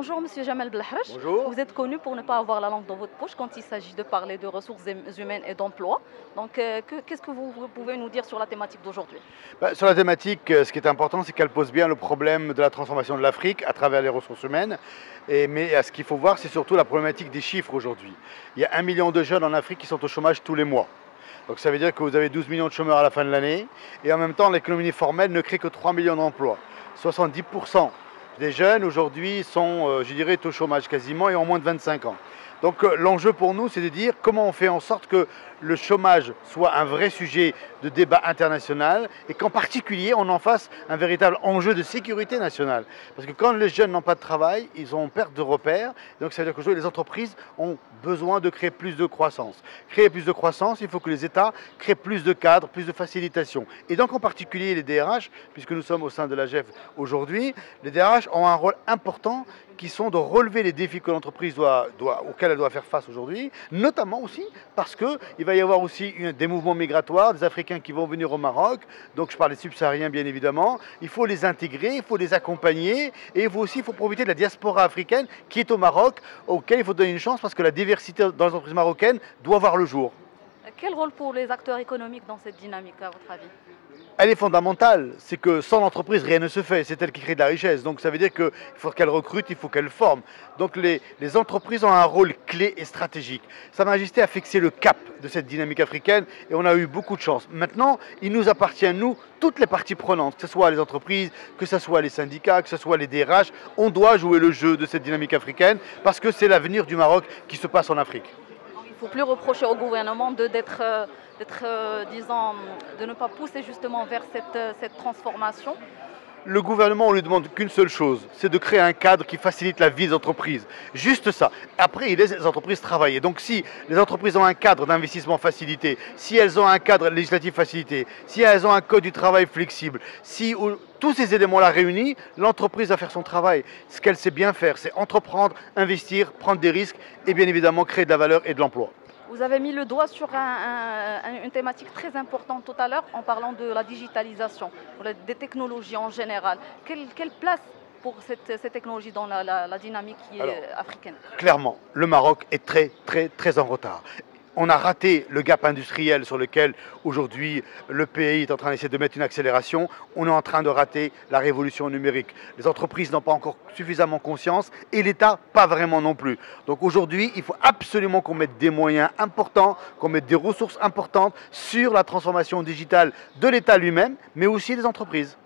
Bonjour Monsieur Jamel Belhrach. Bonjour. Vous êtes connu pour ne pas avoir la langue dans votre poche quand il s'agit de parler de ressources humaines et d'emploi. Donc, qu'est-ce que vous pouvez nous dire sur la thématique d'aujourd'hui? Sur la thématique, ce qui est important, c'est qu'elle pose bien le problème de la transformation de l'Afrique à travers les ressources humaines. Mais ce qu'il faut voir, c'est surtout la problématique des chiffres aujourd'hui. Il y a 1 million de jeunes en Afrique qui sont au chômage tous les mois. Donc ça veut dire que vous avez 12 millions de chômeurs à la fin de l'année. Et en même temps, l'économie formelle ne crée que 3 millions d'emplois. 70% des jeunes aujourd'hui sont, je dirais, au chômage quasiment et ont moins de 25 ans. Donc l'enjeu pour nous, c'est de dire comment on fait en sorte que le chômage soit un vrai sujet de débat international et qu'en particulier, on en fasse un véritable enjeu de sécurité nationale. Parce que quand les jeunes n'ont pas de travail, ils ont perte de repères. Donc ça veut dire que les entreprises ont besoin de créer plus de croissance. Créer plus de croissance, il faut que les États créent plus de cadres, plus de facilitation. Et donc en particulier les DRH, puisque nous sommes au sein de l'AGEF aujourd'hui, les DRH ont un rôle important qui sont de relever les défis que l'entreprise auxquels elle doit faire face aujourd'hui, notamment aussi parce qu'il va y avoir aussi des mouvements migratoires, des Africains qui vont venir au Maroc, donc je parle des subsahariens bien évidemment, il faut les intégrer, il faut les accompagner et il faut profiter de la diaspora africaine qui est au Maroc, auquel il faut donner une chance parce que la diversité dans les entreprises marocaines doit voir le jour. Quel rôle pour les acteurs économiques dans cette dynamique, à votre avis? Elle est fondamentale, c'est que sans l'entreprise, rien ne se fait, c'est elle qui crée de la richesse. Donc ça veut dire qu'il faut qu'elle recrute, il faut qu'elle forme. Donc les entreprises ont un rôle clé et stratégique. Sa Majesté a fixé le cap de cette dynamique africaine et on a eu beaucoup de chance. Maintenant, il nous appartient, nous, toutes les parties prenantes, que ce soit les entreprises, que ce soit les syndicats, que ce soit les DRH, on doit jouer le jeu de cette dynamique africaine parce que c'est l'avenir du Maroc qui se passe en Afrique. Il ne faut plus reprocher au gouvernement de ne pas pousser justement vers cette transformation. Le gouvernement, on lui demande qu'une seule chose, c'est de créer un cadre qui facilite la vie des entreprises. Juste ça. Après, il laisse les entreprises travailler. Donc si les entreprises ont un cadre d'investissement facilité, si elles ont un cadre législatif facilité, si elles ont un code du travail flexible, si tous ces éléments-là réunis, l'entreprise va faire son travail. Ce qu'elle sait bien faire, c'est entreprendre, investir, prendre des risques et bien évidemment créer de la valeur et de l'emploi. Vous avez mis le doigt sur une thématique très importante tout à l'heure en parlant de la digitalisation, des technologies en général. Quelle place pour ces technologies dans la dynamique africaine? Clairement, le Maroc est très en retard. On a raté le gap industriel sur lequel aujourd'hui le pays est en train d'essayer de mettre une accélération. On est en train de rater la révolution numérique. Les entreprises n'ont pas encore suffisamment conscience et l'État pas vraiment non plus. Donc aujourd'hui, il faut absolument qu'on mette des moyens importants, qu'on mette des ressources importantes sur la transformation digitale de l'État lui-même, mais aussi des entreprises.